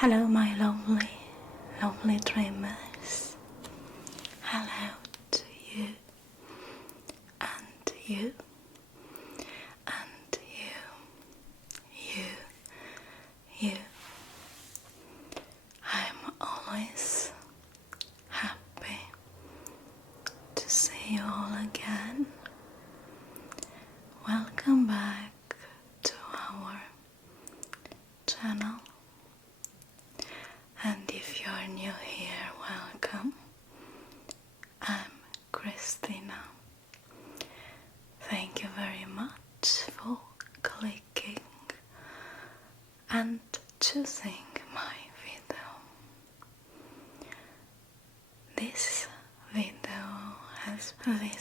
Hello my lovely, lovely dreamers. Hello to you, and you, and you. I'm always happy to see you all again. Welcome back to our channel. And if you're new here, welcome. I'm Christina. Thank you very much for clicking and choosing my video. This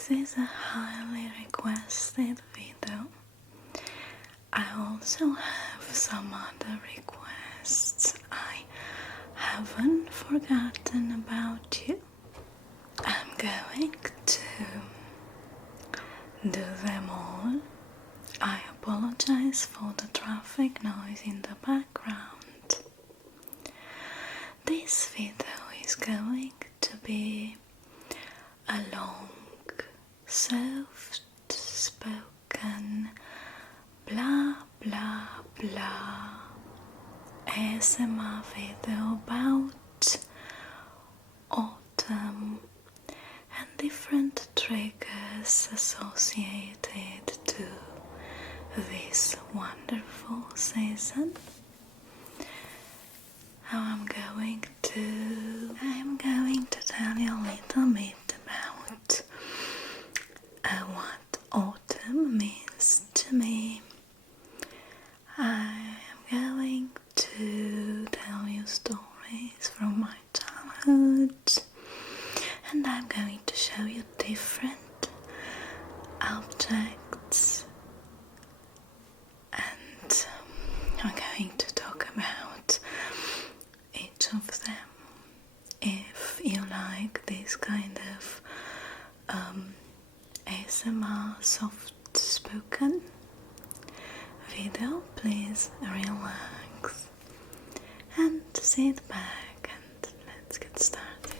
is a highly requested video. I also have some other requests. I haven't forgotten about you. I'm going to do them all. I apologize for the traffic noise in the background. This video is going to be a long, soft-spoken, blah blah blah ASMR video about autumn and different triggers associated to this wonderful season. Now I'm going to tell you a little bit about what autumn means to me. I am going to tell you stories from my childhood, and I'm going to show you different objects, and I'm going to talk about each of them. If you like this kind of ASMR soft-spoken video, please relax and sit back and let's get started.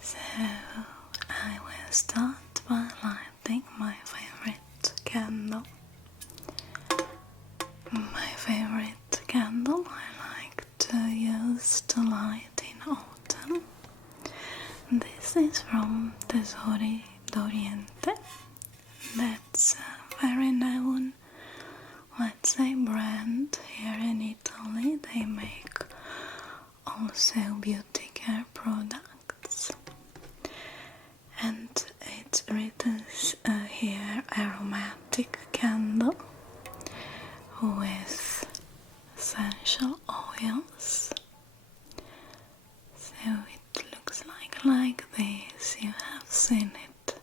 So I will start by lighting my favorite candle. My favorite candle I like to use to light in autumn. This is from Tesori d'Oriente. That's a very known, let's say, brand here in Italy. They make also beauty care products. And it's written here aromatic candle with essential oils. So it looks like this. You have seen it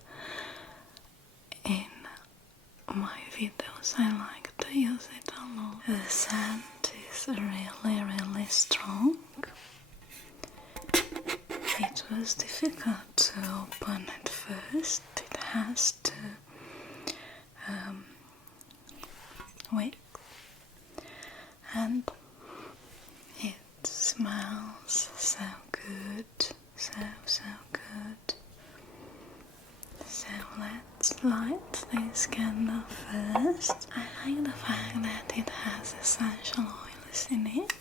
in my videos. I like to use it a lot. The scent is really strong. It was difficult to open at first. It has to wick, and it smells so good, so good. So let's light this candle first. I like the fact that it has essential oils in it.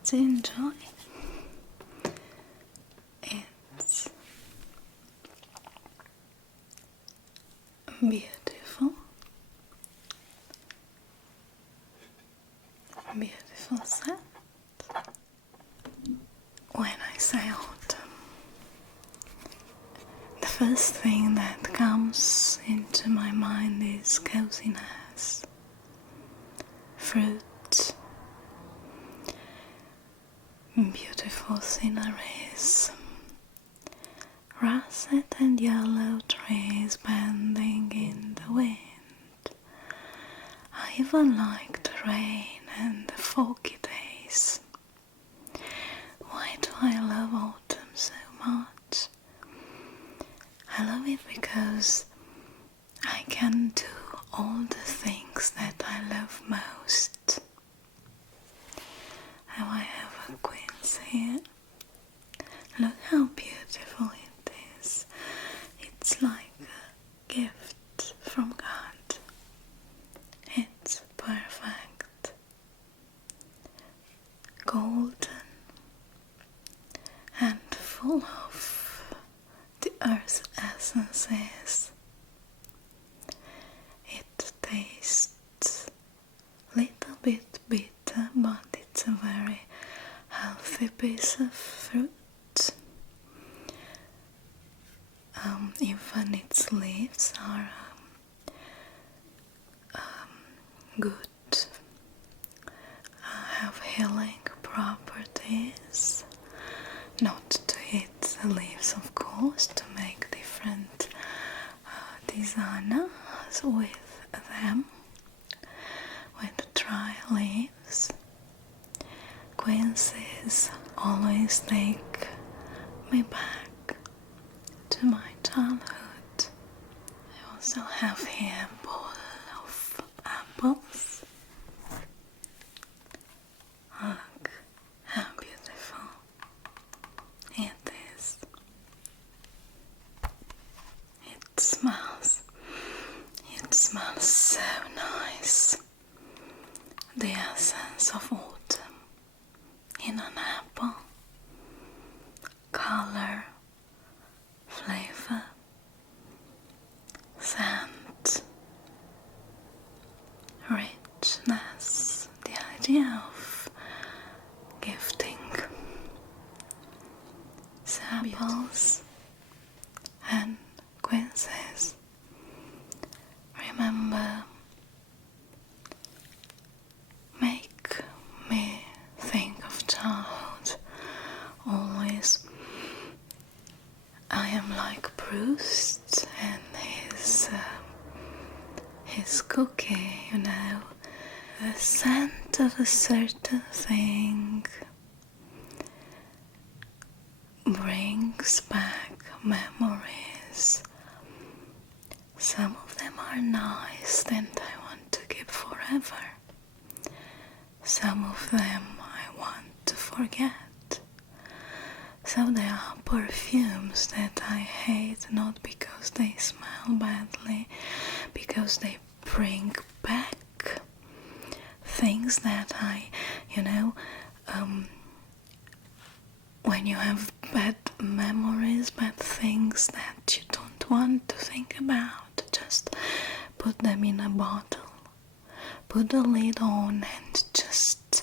Let's enjoy. It's beautiful, beautiful scent. When I say autumn, the first thing that comes into my mind is coziness, fruit, beautiful sceneries, russet and yellow trees bending in the wind. I even like the rain and the foggy days. Why do I love autumn so much? I love it because I can do all the things that I love most. Now I have a quince here. Look how beautiful it is. It's like a gift from God. It's perfect. Golden and full of the earth's essences. It tastes a little bit bitter, but it's a very healthy piece of fruit. Even its leaves are good, have healing properties. Not to eat the leaves, of course, to make different designs with them, with dry leaves. Quinces always take me back to my childhood. I also have here a bowl of apples. Look how beautiful it is. It smells so nice. The essence of autumn in an apple. Color, flavor, scent, richness, the idea of gifting apples and quinces. Remember, make me think of childhood. Always, I am like Proust and his cookie, you know, the scent of a certain thing brings back memories. Some of them are nice and I want to keep forever. Some of them I want to forget. So there are perfumes that I hate, not because they smell badly, because they bring back things that when you have bad memories, bad things that you don't want to think about, just put them in a bottle, put the lid on and just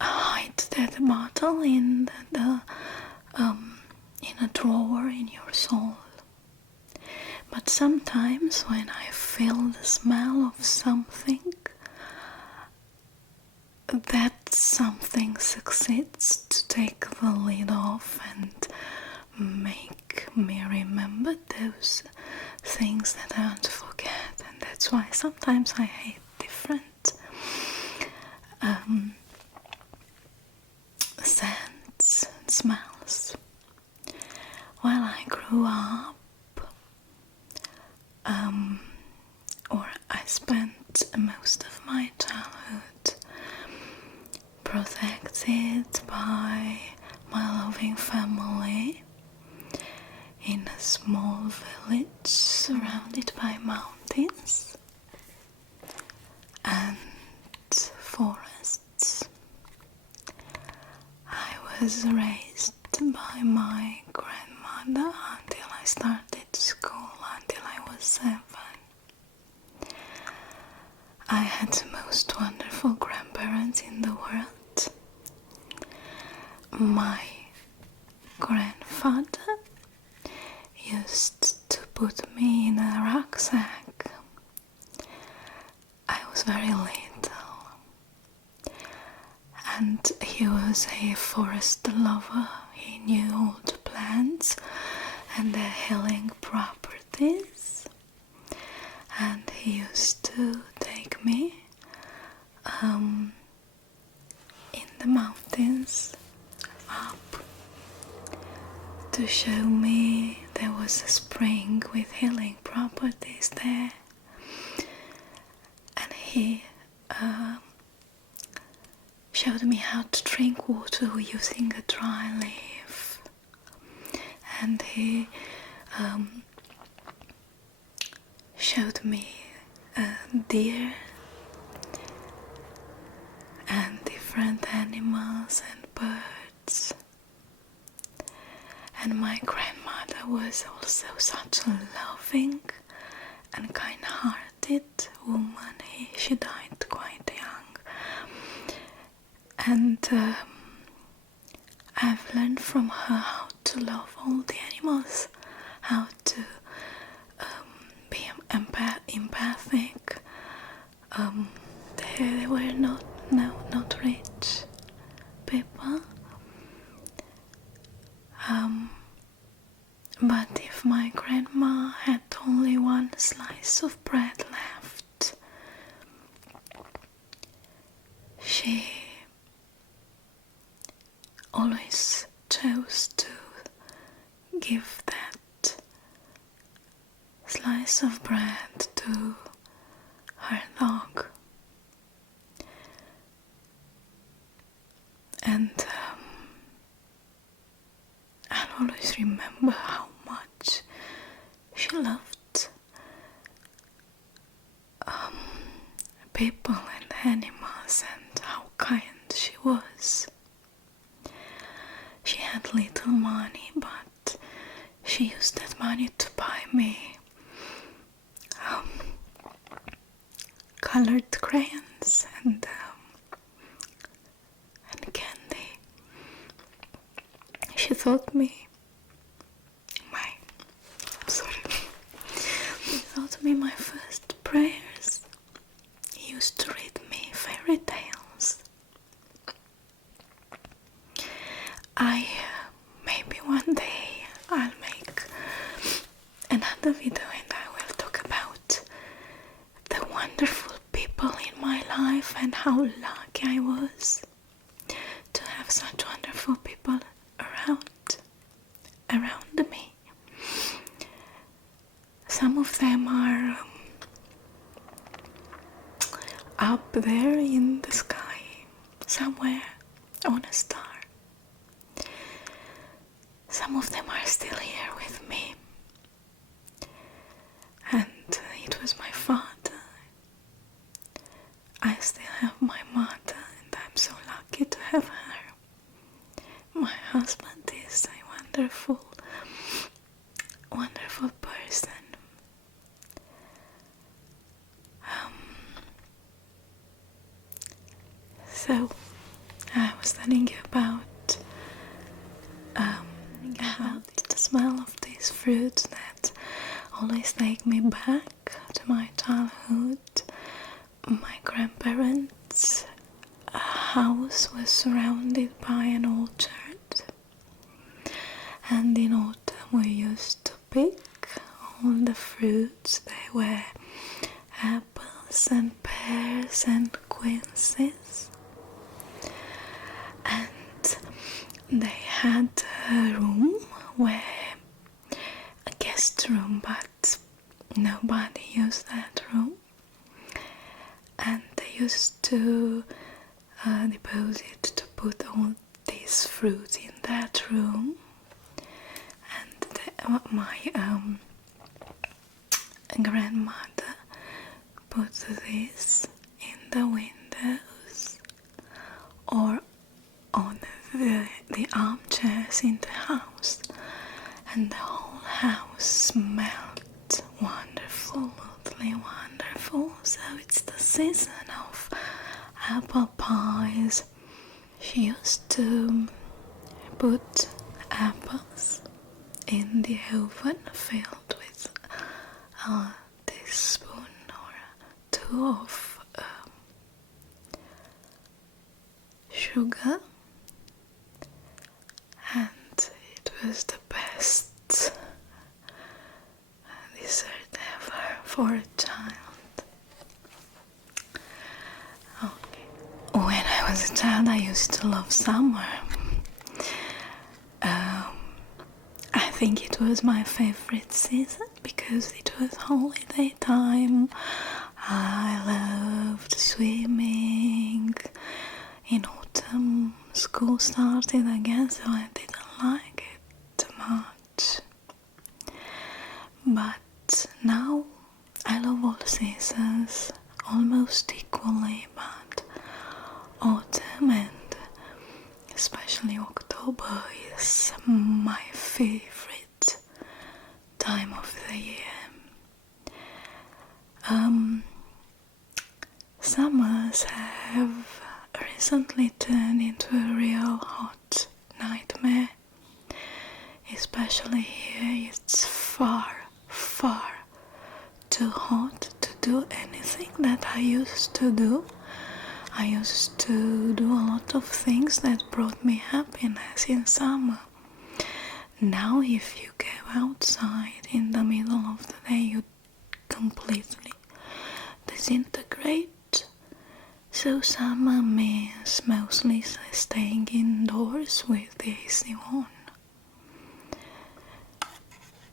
hide that bottle in in a drawer in your soul. But sometimes when I feel the smell of something, that something succeeds to take the lid off and make me remember those things that I want to forget. And that's why sometimes I hate different scents and smells. While I grew up, or I spent most of my childhood protected by my loving family in a small village surrounded by mountains and forests. I was raised by my grandmother until I started school, until I was 7. I had the most wonderful grandparents in the world. My grandfather used to put me in a rucksack. I was very little, and he was a forest lover. He knew all the plants and their healing properties, and he used used to take me in the mountains up to show me there was a spring with healing properties there, and he showed me how to drink water using a dry leaf, and he showed me deer and different animals and birds. And my grandmother was also such a loving and kind-hearted woman. She died quite young, and I've learned from her how to love all the animals, how to be empathic. They were not rich people, but if my grandma had only one slice of bread left, she always chose to give that slice of bread to her dog. And I'll always remember how much she loved people and animals, and how kind she was. She had little money, but she used that money to buy me colored crayons and candy. She taught me my first prayers. He used to read me fairy tales. Maybe one day I'll make another video and I will talk about the wonderful people in my life and how lucky I was to have such wonderful people around me. Some of them are up there in the sky, somewhere on a star. Some of them are still here with me, and it was my father. I still have my mother, and I'm so lucky to have her. My husband is a wonderful person. So I was telling you about the smell of these fruits that always take me back to my childhood. My grandparents' house was surrounded by an orchard, and in autumn we used to pick all the fruits. They were apples and pears and quinces, and they had a room a guest room, but nobody used that room, and they used to deposit to put all these fruits in that room. And my grandmother put this in the windows or on the armchairs in the house, and the whole house smelled absolutely wonderful. So it's the season of apple pies. She used to put apples in the oven filled with a teaspoon or two of sugar, and it was the best dessert ever for a child. was a child, I used to love summer. I think it was my favorite season because it was holiday time. I loved swimming. In autumn, school started again, so I didn't like it much. But now I love all seasons almost equally, but autumn and especially October is my favorite time of the year. Summers have recently turned into a real hot nightmare. Especially here, it's far too hot to do anything that I used to do. I used to do a lot of things that brought me happiness in summer. Now if you go outside in the middle of the day, you completely disintegrate. So summer means mostly staying indoors with the AC on.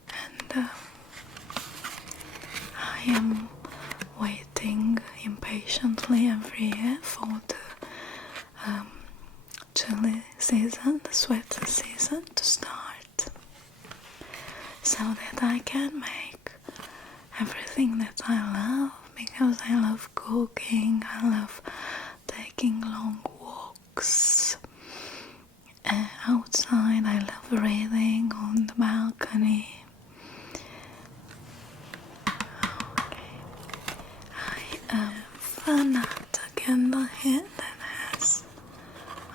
And I am waiting impatiently every year for the chilly season, the sweater season to start, so that I can make everything that I love, because I love cooking, I love taking long walks outside, I love reading on the balcony. I have another candle here that has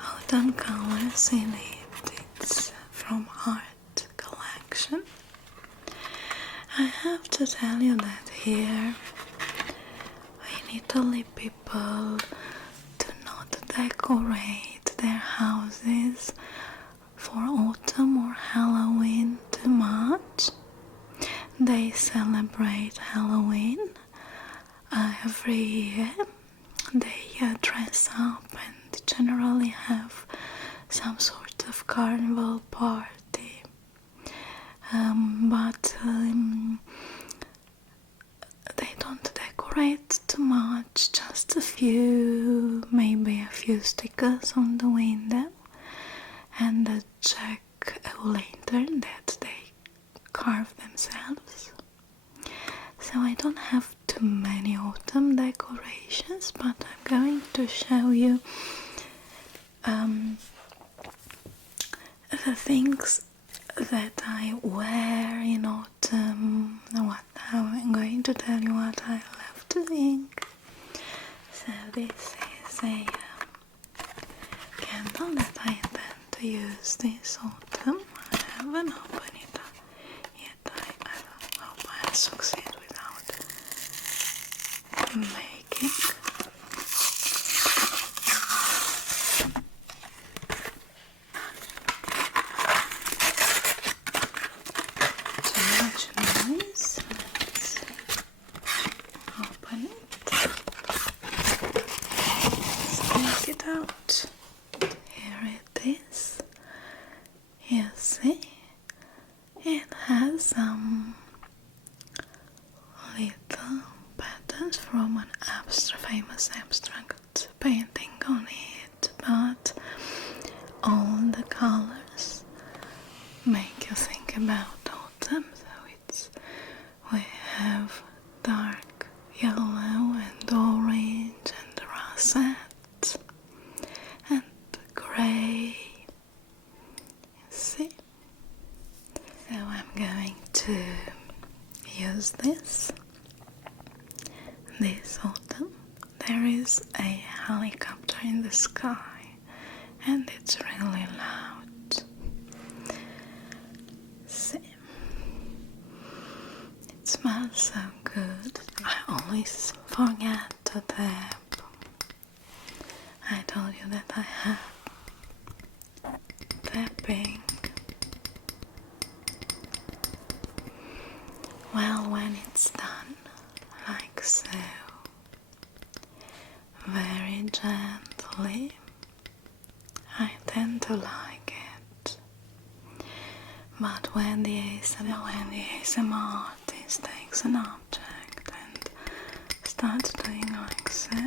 autumn colors in it. It's from Art Collection. I have to tell you that here in Italy people do not decorate their houses for autumn or Halloween too much. They celebrate Halloween every year. They dress up and generally have some sort of carnival party. But they don't decorate too much, just a few, maybe a few stickers on the window and a jack-o'-lantern that they carve themselves. So I don't have too many autumn decorations, but I'm going to show you the things that I wear in autumn. I'm going to tell you what I love doing. So this is a candle that I intend to use this autumn. I haven't opened it yet. I hope I succeed without making too much noise. Let's open it. Let's take it out. Here it is. You see, it has some little patterns from an famous abstract painting on it, but all the colors make you think about autumn. So we have dark yellow and orange and russet and grey. You see? So I'm going to use this autumn. There is a helicopter in the sky and it's really loud. See? It smells so good. I always forget to tap. I told you that I have tapping. Well, when it's done, like so, very gently, I tend to like it. But when the ASMR artist takes an object and starts doing like so,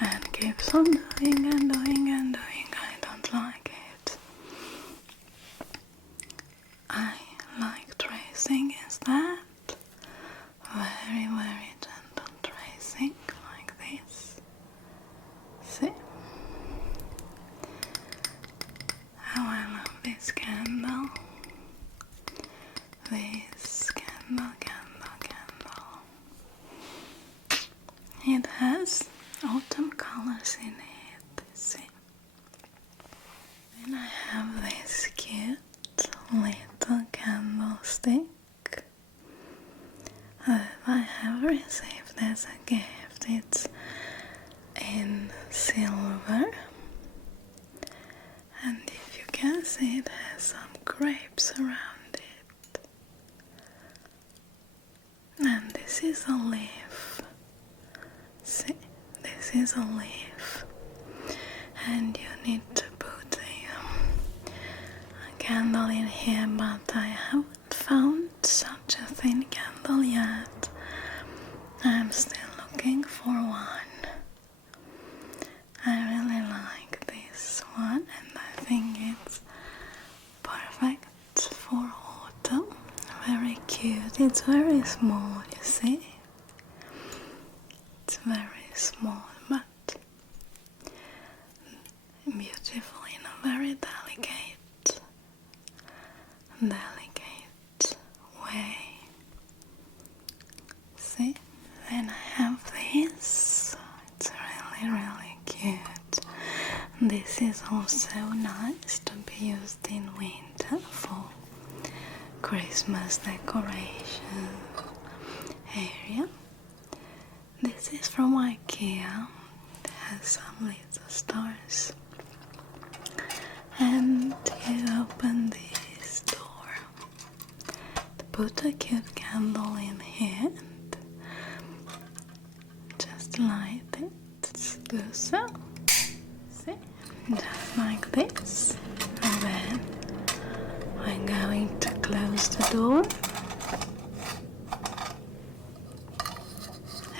and keeps on doing and doing and doing, I don't like it. I like tracing instead. Very, very gentle tracing like this. See? How I love this candle. This candle. It has autumn colors in it, see? Then I have this cute little candlestick that I have received as a gift. It's in silver, and if you can see, it has some grapes around it. And this is a leaf. See, this is a leaf, and you need to put a candle in here, but I haven't found such a thin candle yet. I'm still looking for one. I really like this one, and I think it's perfect for autumn. Very cute. It's very small, you see. It's very small, but beautiful in a very delicate way. See? Then I have this. It's really cute. This is also nice to be used in winter for Christmas decoration area. This is from IKEA. It has some little stars. And you open this door to put a cute candle in here and just light it. Let's do so. See? Just like this. And then I'm going to close the door.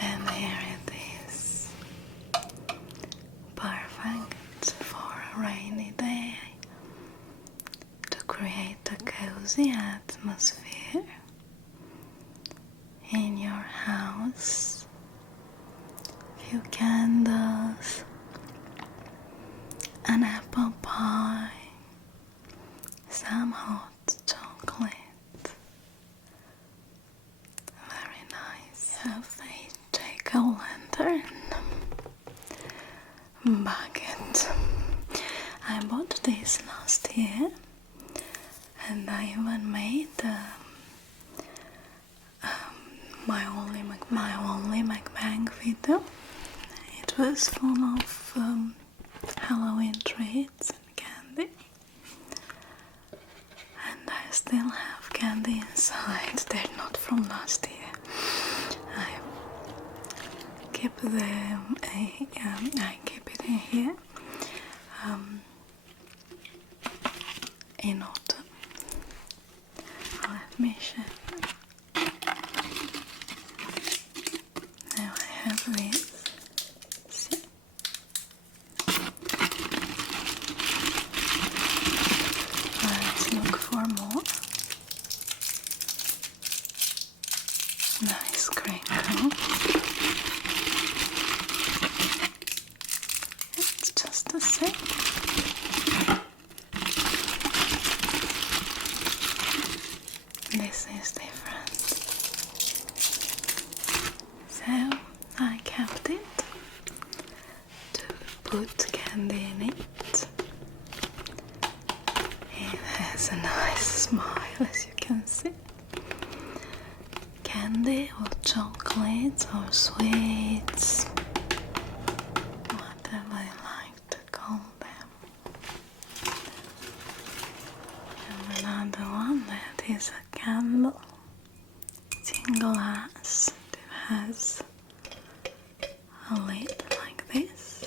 And here it is. Perfect for a rainy day to create a cozy atmosphere in your house. A few candles, an apple pie, some hot chocolate. Very nice. Have a jack-o'-lantern bucket. I bought this last year, and I even made my only mukbang video. It was full of Halloween treats and candy, and I still have candy inside. They're not from last year. I keep them. I keep it in here in autumn. Let me show you. Now I have this. See? Let's look for more. Nice crinkle. It's just the same. This is different. So I kept it to put candy in it. It has a nice smile, as you can see. Candy or chocolates or sweets, whatever I like to call them. And another one that is a candle. It's in glass. It has a lid like this.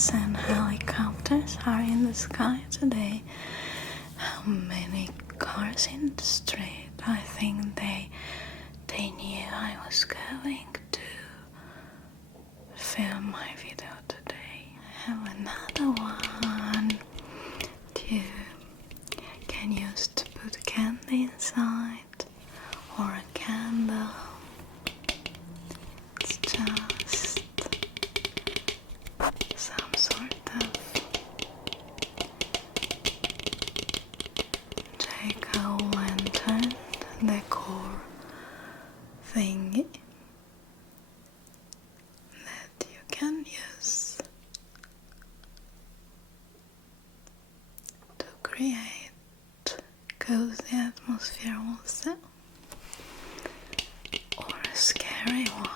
planes and helicopters are in the sky today. How many cars in the street? I think they knew I was going to film my video today. I have another one you can use to put candy inside, or a candle. It's just some sort of jack-o'-lantern decor thingy that you can use to create cozy atmosphere also, or a scary one.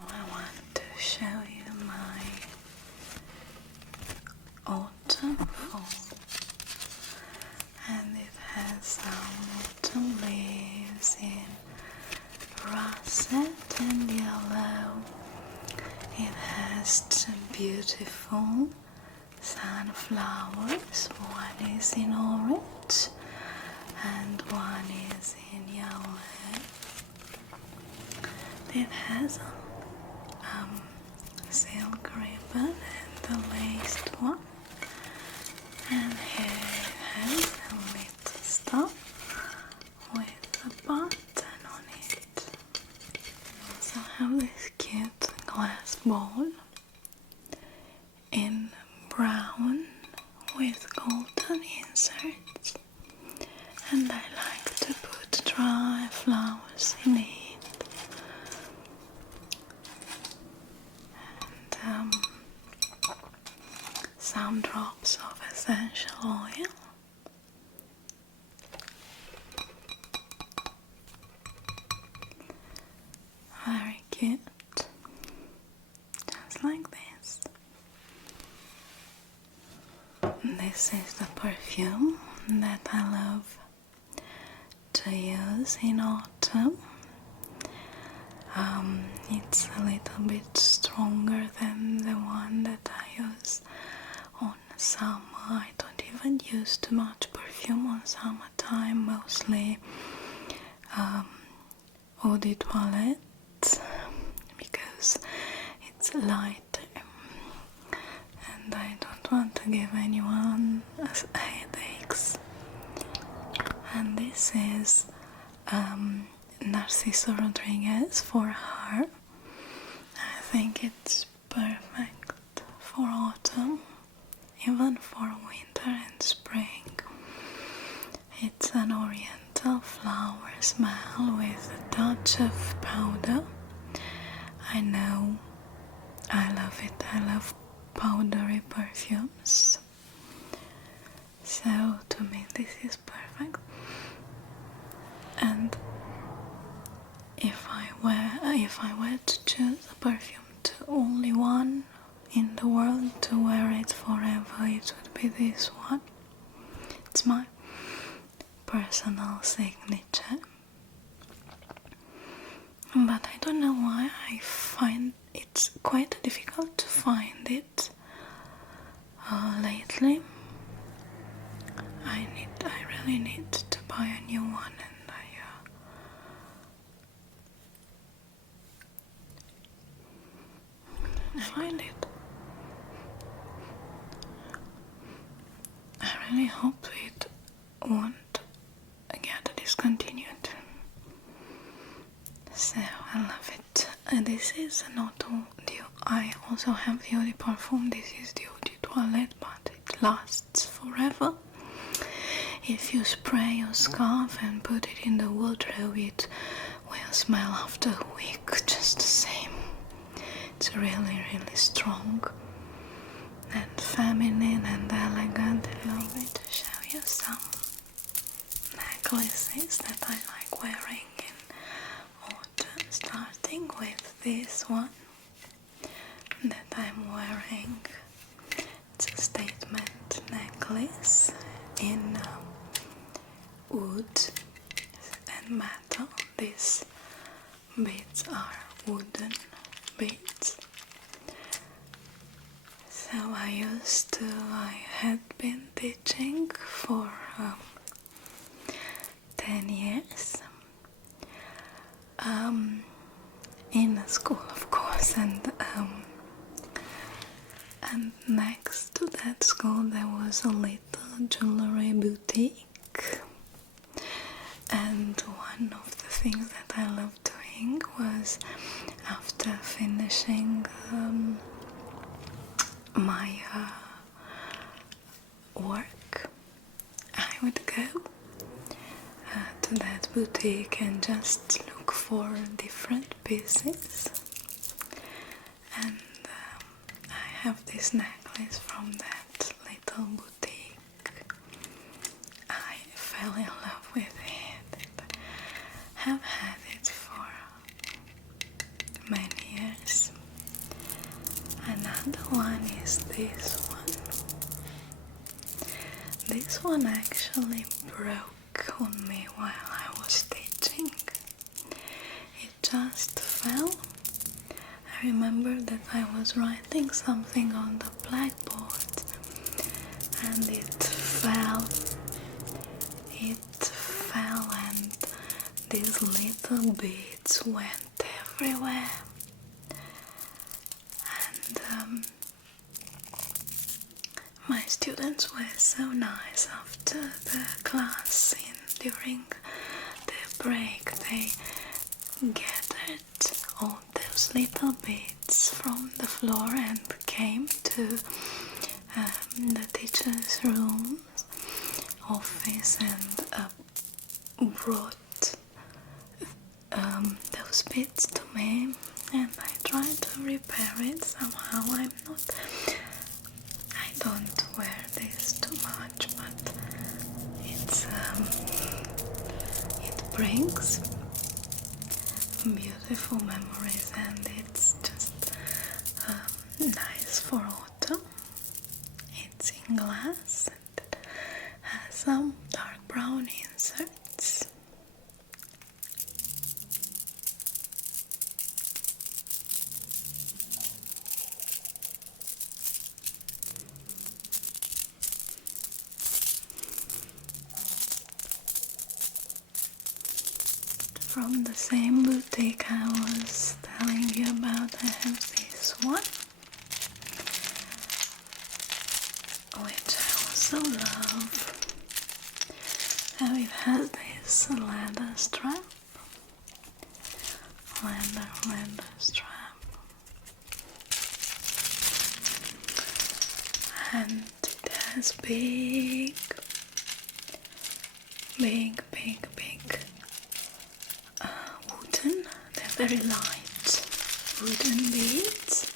I want to show you my autumn fall, and it has some autumn leaves in russet and yellow. It has some beautiful sunflowers. One is in orange and one is in yellow. It has a silk ribbon and a laced one, and here it has a little stuff with a button on it. I also have this cute glass bowl in brown with golden inserts, and I like to put dry flowers in it, and some drops of essential oil. Very cute, just like this. This is the perfume that I love to use in autumn. It's a little bit stronger than the one that I use on summer. I don't even use too much perfume on summertime, mostly eau de toilette, because it's lighter and I don't want to give anyone headaches. And this is Narciso Rodriguez for her. I think it's perfect for autumn, even for winter and spring. It's an oriental flower smell with a touch of powder. I know, I love it. I love powdery perfumes. So to me this is perfect. And if I were to choose a perfume, to only one in the world to wear it forever, it would be this one. It's my personal signature. But I don't know why I find it's quite difficult to find it lately. I really need to buy a new one, and I find it. I really hope it won't get discontinued. So I love it. This is not eau de. I also have the eau de parfum. This is the eau de toilette, but it lasts forever. If you spray your scarf and put it in the wardrobe, it will smell after a week just the same. It's really, really strong and feminine and elegant. Allow me to show you some necklaces that I like wearing in autumn, starting with this one that I'm wearing. It's a statement necklace in wood and metal. This I had been teaching for 10 years in a school, of course, and next to that school there was a little jewellery boutique, and one of the things that I loved doing was, after finishing my work, I would go to that boutique and just look for different pieces. And I have this necklace from that little boutique. I fell in love with it. I have had it for many years. Another one is this one. This one actually broke on me while I was teaching. It just fell. I remember that I was writing something on the blackboard and it fell. It fell and these little beads went everywhere. And my students were so nice. After the class, during the break, they gathered all those little bits from the floor and came to the teacher's room, office, and brought those bits to me, and I tried to repair it somehow. I don't wear this too much, but it brings beautiful memories, and it's just nice for autumn. It's in glass and it has some dark brown inserts. From the same boutique I was telling you about, I have this one, which I also love. Now it has this leather strap, leather strap, and it has big wooden, they're very light wooden beads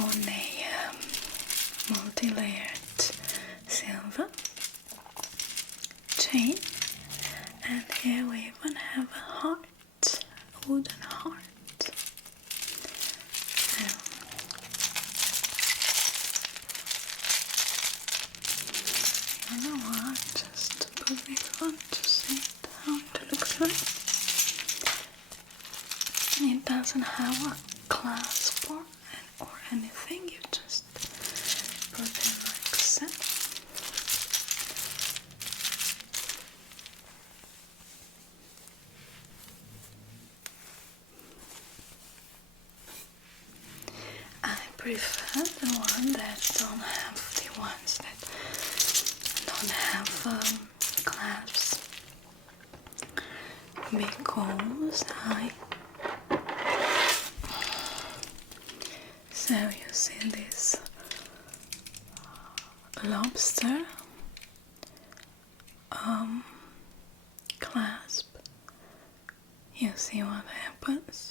on a multi-layered silver chain, and here we even have a heart, a wooden heart. So, you know what, just put this on to see how it looks like. It doesn't have a clasp or anything, you just put it like so. I prefer the one that don't have the ones that don't have clasps, because so you see this lobster clasp, you see what happens?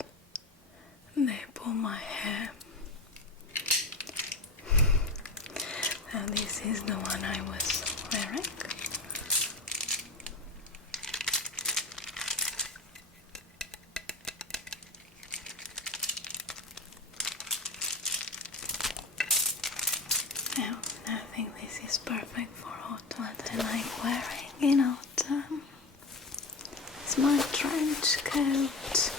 They pull my hair. Now this is the one I was wearing. Now, I think this is perfect for autumn. What I like wearing in autumn is my trench coat.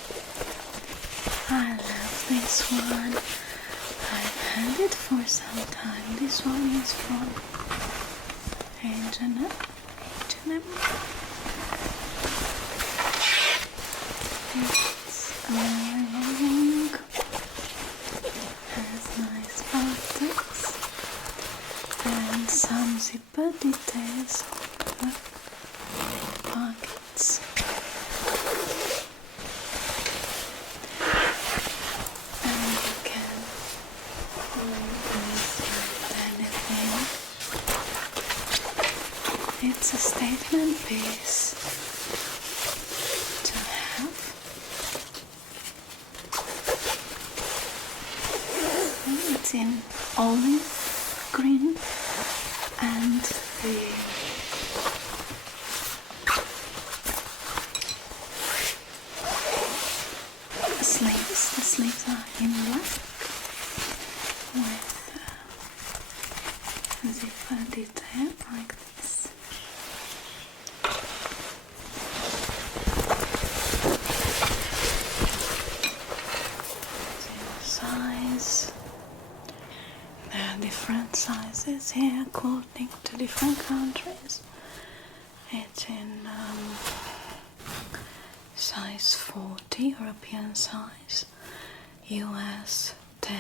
I love this one. I've had it for some time. This one is from H&M. It's long, has nice buttons and some zipper details on the pockets. And you can wear this with anything. It's a statement piece to have. It's in olive green, and the sleeves are in black with zipper detail like this. Size. There are different sizes here according to different countries. It's in size 40, European size, US 10.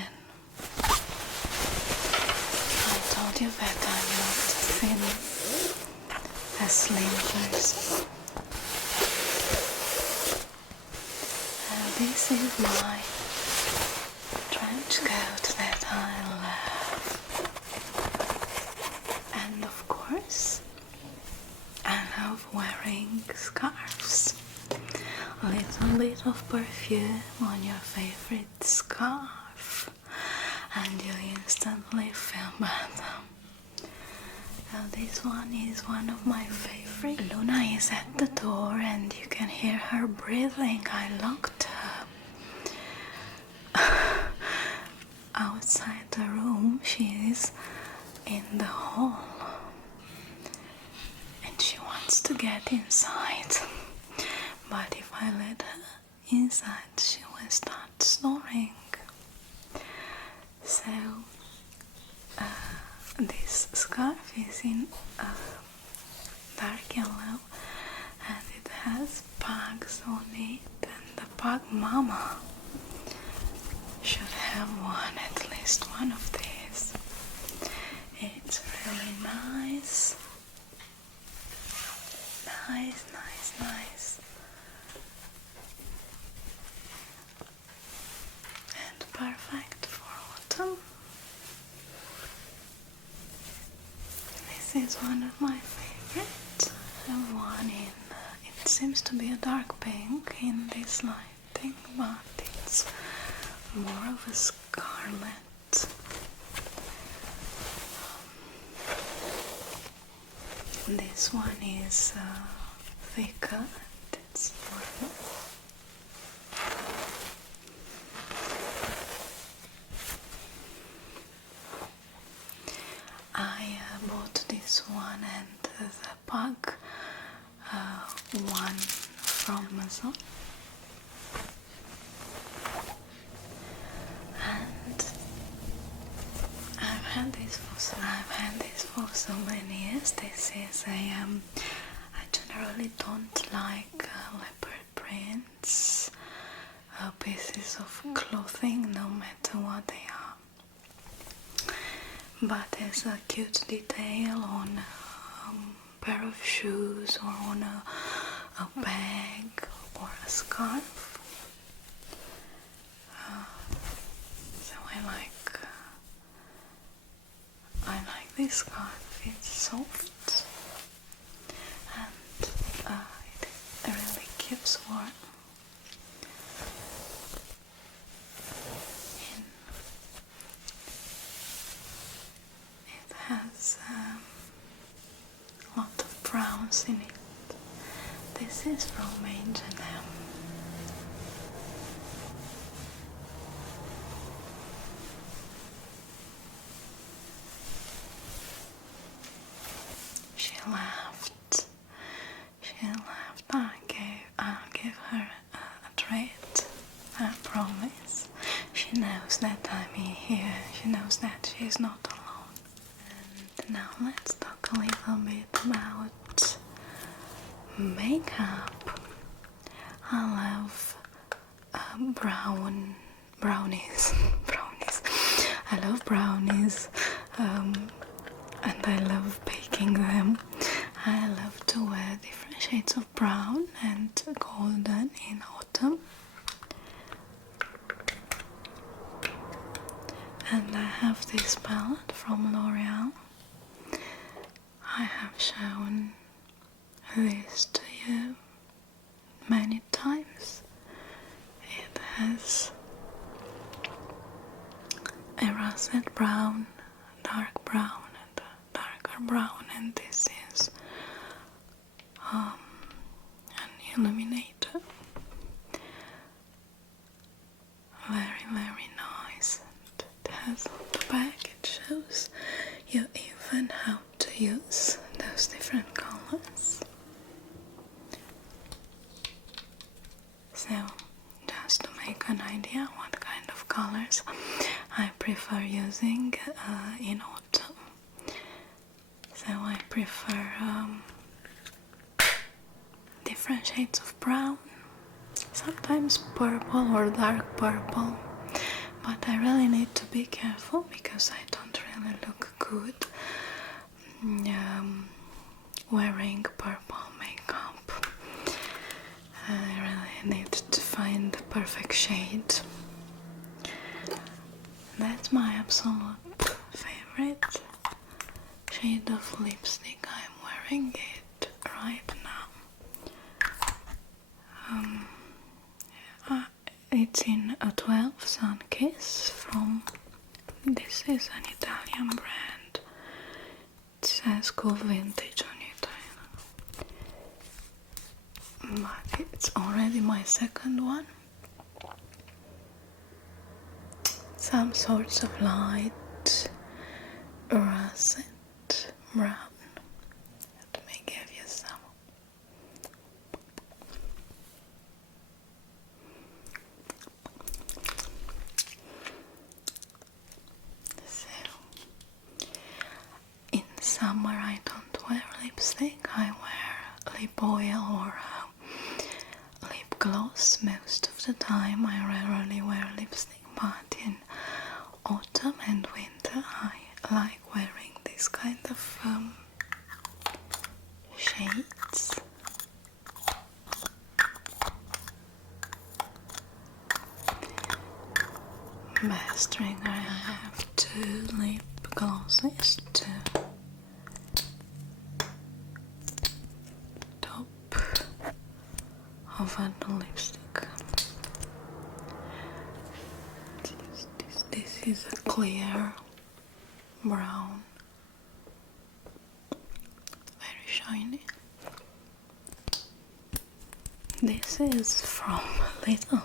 I told you that I'm not thin, a slim person. This is my trench coat that I love. And of course, I love wearing scarves. A little bit of perfume on your favorite scarf and you instantly feel better. Now this one is one of my favorite. Luna is at the door and you can hear her breathing. I locked her outside the room. She is in the hall and she wants to get inside. But if I let her inside, she will start snoring. So, this scarf is in dark yellow and it has pugs on it, and the pug mama should have one, at least one of these. It's really nice. Nice. And perfect for autumn. This is one of my favorites. I have one in, it seems to be a dark pink in this lighting, but it's more of a scarlet. This one is thicker. It's one. I bought this one and the pug one from Amazon. And I've had this for so many years. This is a I generally don't like leopard prints, pieces of clothing, no matter what they are. But there's a cute detail on a pair of shoes or on a bag or a scarf. So I like this scarf. It's soft and it really keeps warm. It has a lot of browns in it. This is from H&M. She laughed. I gave her a treat. I promise. She knows that I'm in here. She knows that she's not Now let's talk a little bit about makeup. I love brownies. I love brownies, and I love baking them. I love to wear different shades of brown and golden in autumn. And I have this palette from L'Oreal. I have shown this to you many times. It has a russet brown, dark brown, and a darker brown, and this is an illuminator. Very, very nice. And it has on the back, it shows you even how to use those different colors. So, just to make an idea what kind of colors I prefer using in autumn. So I prefer different shades of brown, sometimes purple or dark purple, but I really need to be careful because I don't really look good wearing purple makeup. I really need to find the perfect shade. That's my absolute favorite shade of lipstick. I'm wearing it right now. It's in a 12 Sun Kiss from, this is an Italian brand. It says cool vintage on it, but it's already my second one. Some sorts of light russet brown. Let me give you some. So, in summer I don't wear lipstick, I wear lip oil or lip gloss most of the time. I rarely wear lipstick, but in autumn and winter I like wearing this kind of shades. Best trigger, I have 2 lip glosses to top of the lipstick. This is a clear brown, very shiny. This is from Lidl.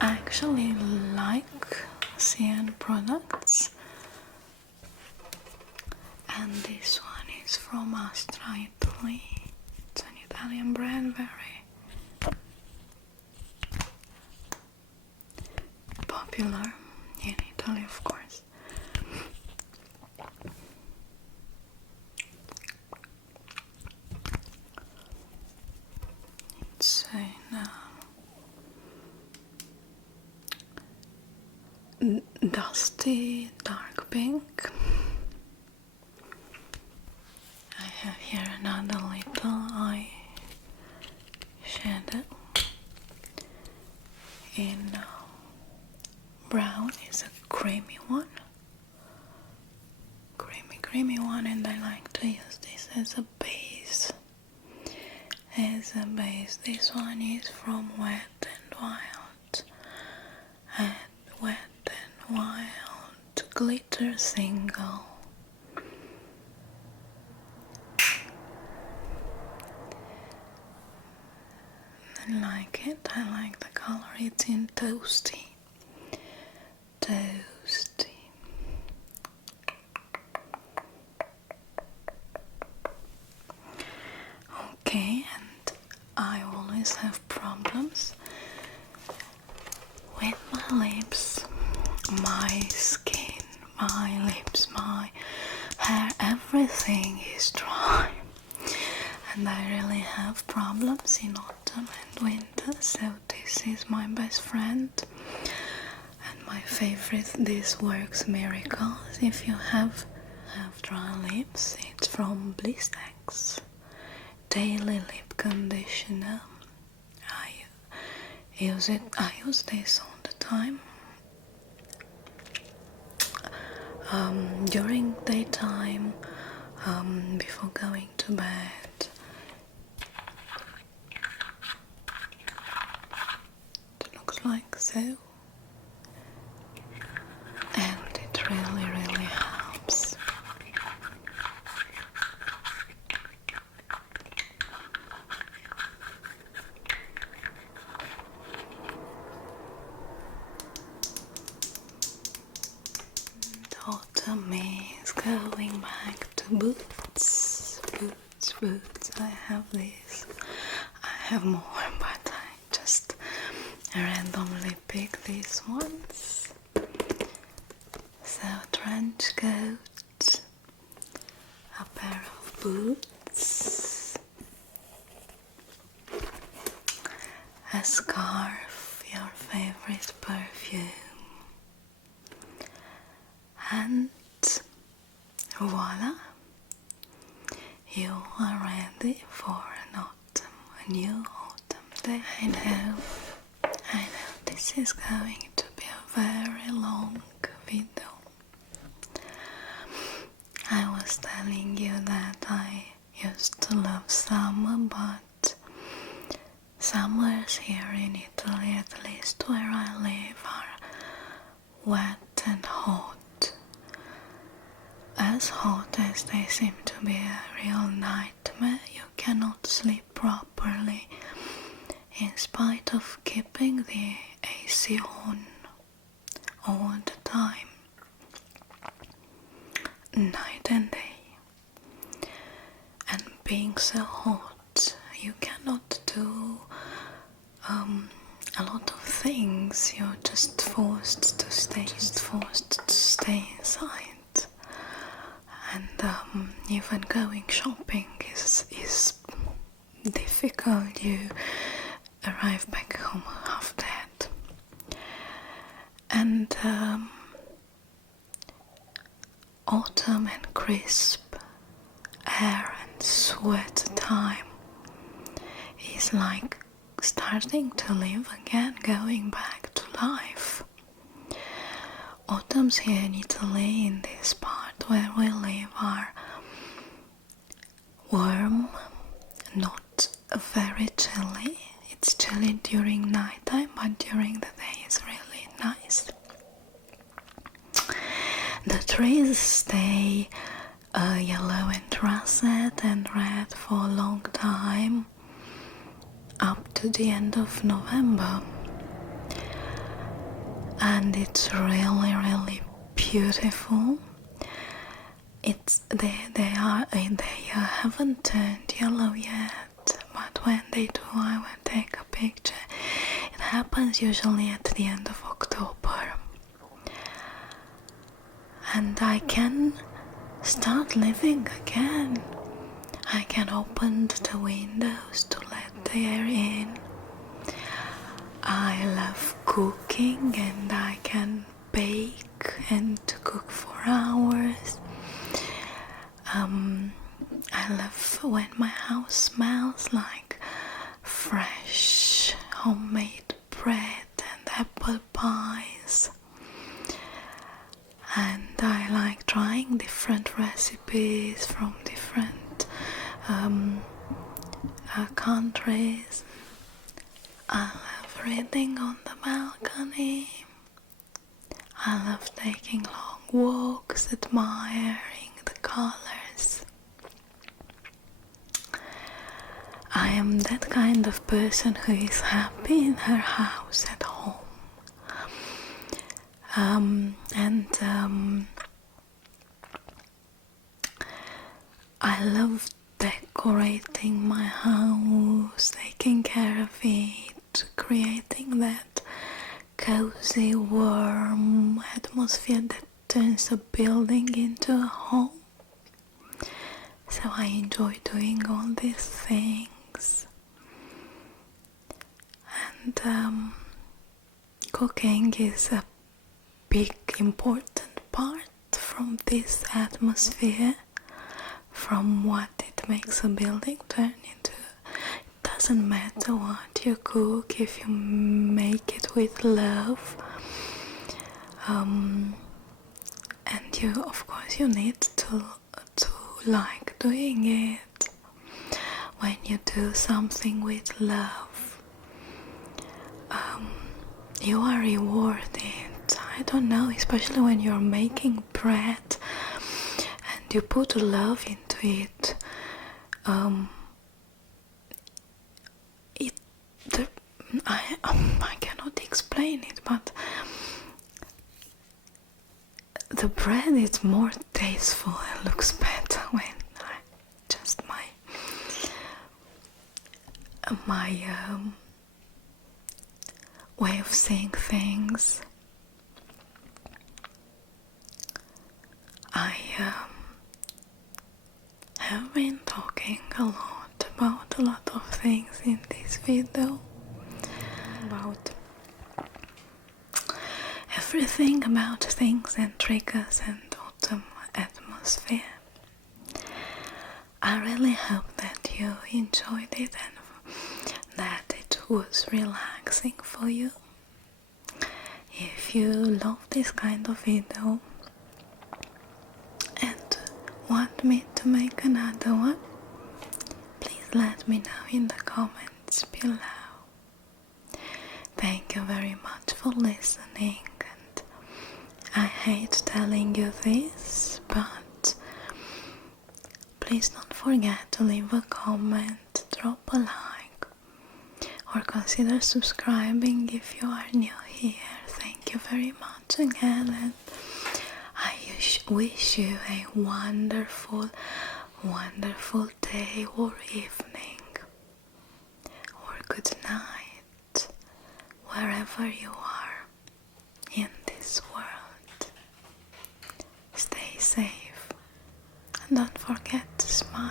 I actually like CN products, and this one is from Astra, Italy. It's an Italian brand, very popular in Italy, of course. It's a dusty dark pink. I have here another little eye shadow in brown. Is a creamy one, creamy one, and I like to use this as a base. This one is from Wet and Wild, and Wet and Wild Glitter Single. I like it, I like the color. It's in Toasty. Okay, and I always have problems with my lips, my skin, my lips, my everything is dry. And I really have problems in autumn and winter, so this is my best friend. And my favorite, this works miracles. If you have dry lips, it's from Blistex Daily Lip Conditioner. I use this all the time. During daytime, before going to bed. It looks like so. And it really, really helps. And autumn is going back to boots. I have these. I have more, but I just randomly pick these ones. So trench coat, a pair of boots, a scarf, your favorite perfume, and voila, you are ready for an autumn, a new autumn day. I know this is going to be a very long video. I was telling you that I used to love summer, but summers here in Italy, at least where I live, are wet and hot. As hot as they seem to be a real nightmare. You cannot sleep properly in spite of keeping the AC on all the time, night and day. And being so hot, you cannot do a lot of things. You're just forced to stay inside. And even going shopping is difficult. You arrive back home half dead. And autumn and crisp air and sweat time is like starting to live again, going back to life. Autumns here in Italy, in this part where we live, are warm, not very chilly. It's chilly during nighttime, but during the day it's really nice. The trees stay yellow and russet and red for a long time, up to the end of November. And it's really, really beautiful. They haven't turned yellow yet, but when they do, I will take a picture. It happens usually at the end of October, and I can start living again. I can open the windows to let the air in. I love cooking, and I can bake and cook for hours. I love when my house smells like fresh homemade bread and apple pies. And I like trying different recipes from different countries. I love reading on the balcony. I love taking long walks, admiring the colors. I am that kind of person who is happy in her house at home. I love decorating my house, taking care of it, creating that cozy, warm atmosphere that turns a building into a home. So I enjoy doing all these things. And cooking is a big important part from this atmosphere, from what it makes a building turn into. It doesn't matter what you cook if you make it with love. And you, of course, you need to like doing it. When you do something with love, you are rewarded. I don't know, especially when you're making bread and you put love into it. I cannot explain it, but the bread is more tasteful and looks better when my way of seeing things. I have been talking a lot about a lot of things in this video, about everything, about things and triggers and autumn atmosphere. I really hope that you enjoyed it and that it was relaxing for you. If you love this kind of video and want me to make another one, please let me know in the comments below. Thank you very much for listening, and I hate telling you this, but please don't forget to leave a comment, drop a like, or consider subscribing if you are new here. Thank you very much again, and I wish you a wonderful, wonderful day or evening or good night, wherever you are in this world. Stay safe and don't forget to smile.